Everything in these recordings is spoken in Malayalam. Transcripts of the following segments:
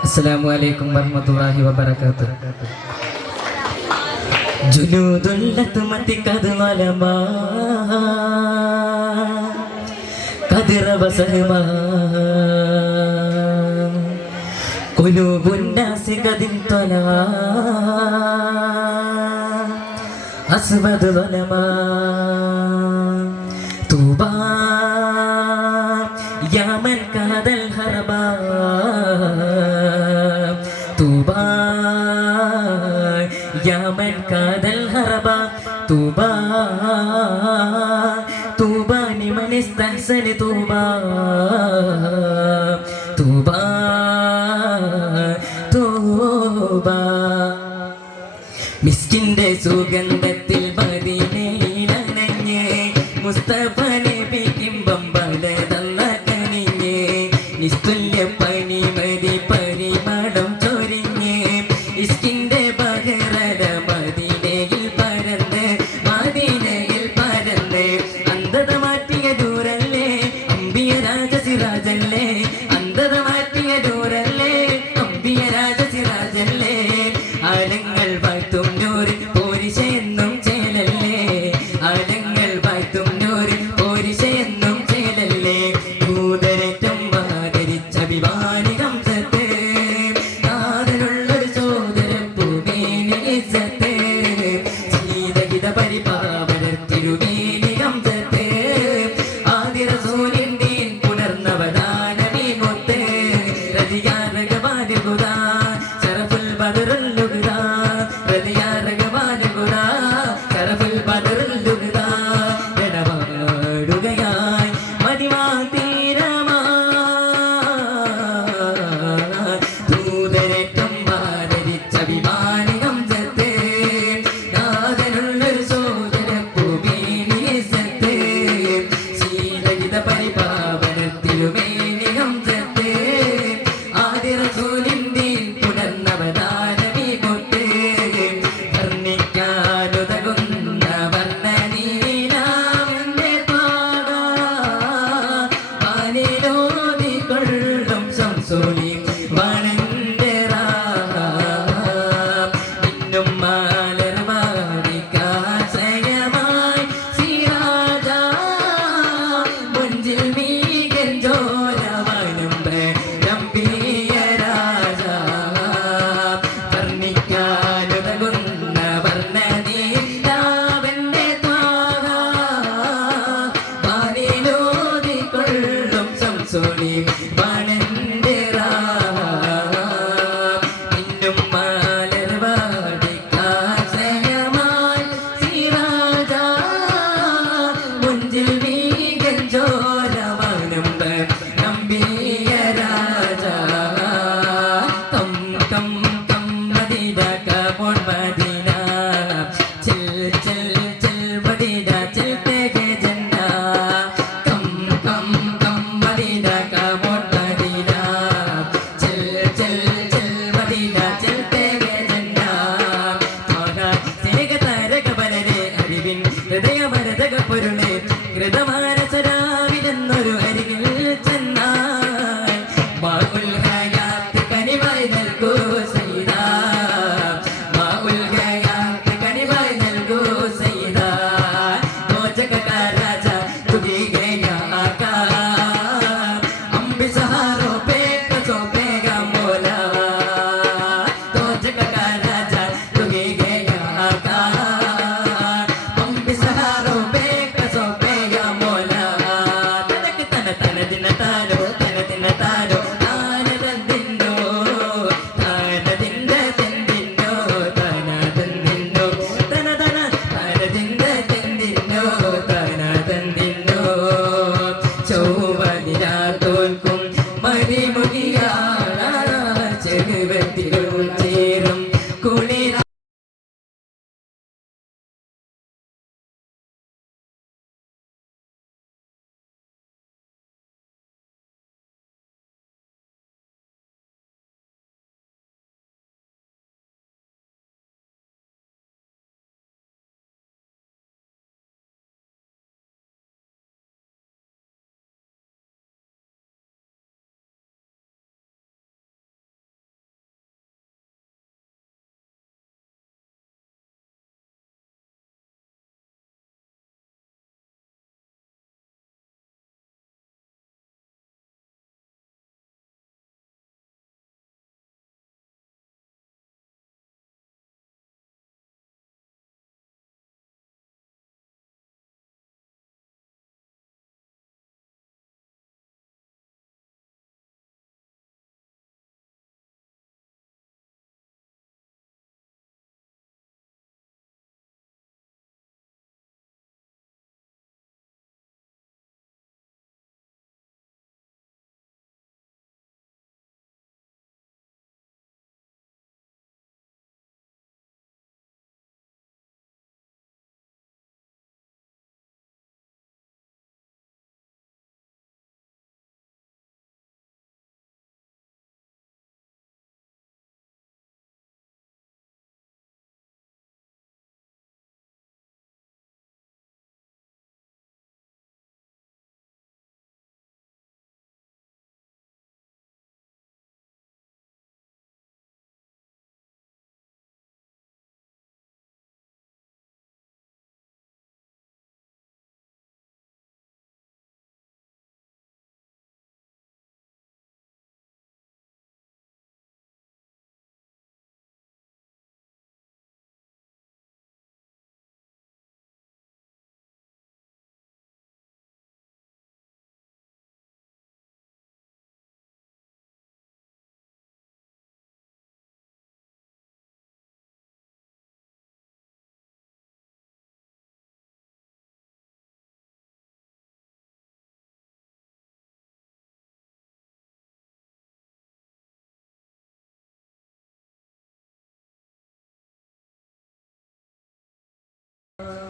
السلام عليكم ورحمة الله وبركاته. جنود اللتمة قد ظلما قد رب سهما قلوب الناس قد انطلعا أسود ظلما طوبى يا من كاد الهربا طوبى يا من كاد الهربا طوبى طوبى لمن استحسن طوبى طوبى طوبى മിസ്കിന്റെ സുഗന്ധത്തിൽ മദീനയിലനഞ്ഞ് മുസ്തഫ നബി കിംബം ബലതല്ല കനിഞ്ഞ് നിസ്തുല്യ പനിമതി പരിമളം ചൊരിഞ്ഞ് ഇസ്കിന്റെ ബഹറല മദീനയിൽ പരന്ന് അന്ധത മാറ്റിയ ദൂരല്ലേ അമ്പിയ രാജസിരാജല്ലേ അന്ധത മാറ്റിയ ദൂരല്ലേ അമ്പിയ രാജസിരാജല്ലേ ആലങ്ങൾ വാഴ്ത്തും നൂറ് പോരിശയെന്നും ചേലല്ലേ ആലങ്ങൾ വാഴ്ത്തും നൂറ് പോരിശയെന്നും ചേലല്ലേ ഭൂതരറ്റം ആദരിച്ച അഭിമാനികം സത്ത് കാതലുള്ളൊരു സോദര പൂമേനിസത്ത് സീതഹിത പരിപാവനർ തിരുമേനികം സത്ത് ആദിര സൂര്യൻ പുണർന്നവദാനമീ മൊത്ത് രതിയാരകവാദികുതാ ശരഫുൽ ബദറുൽ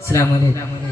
അസ്സലാമു അലൈക്കും.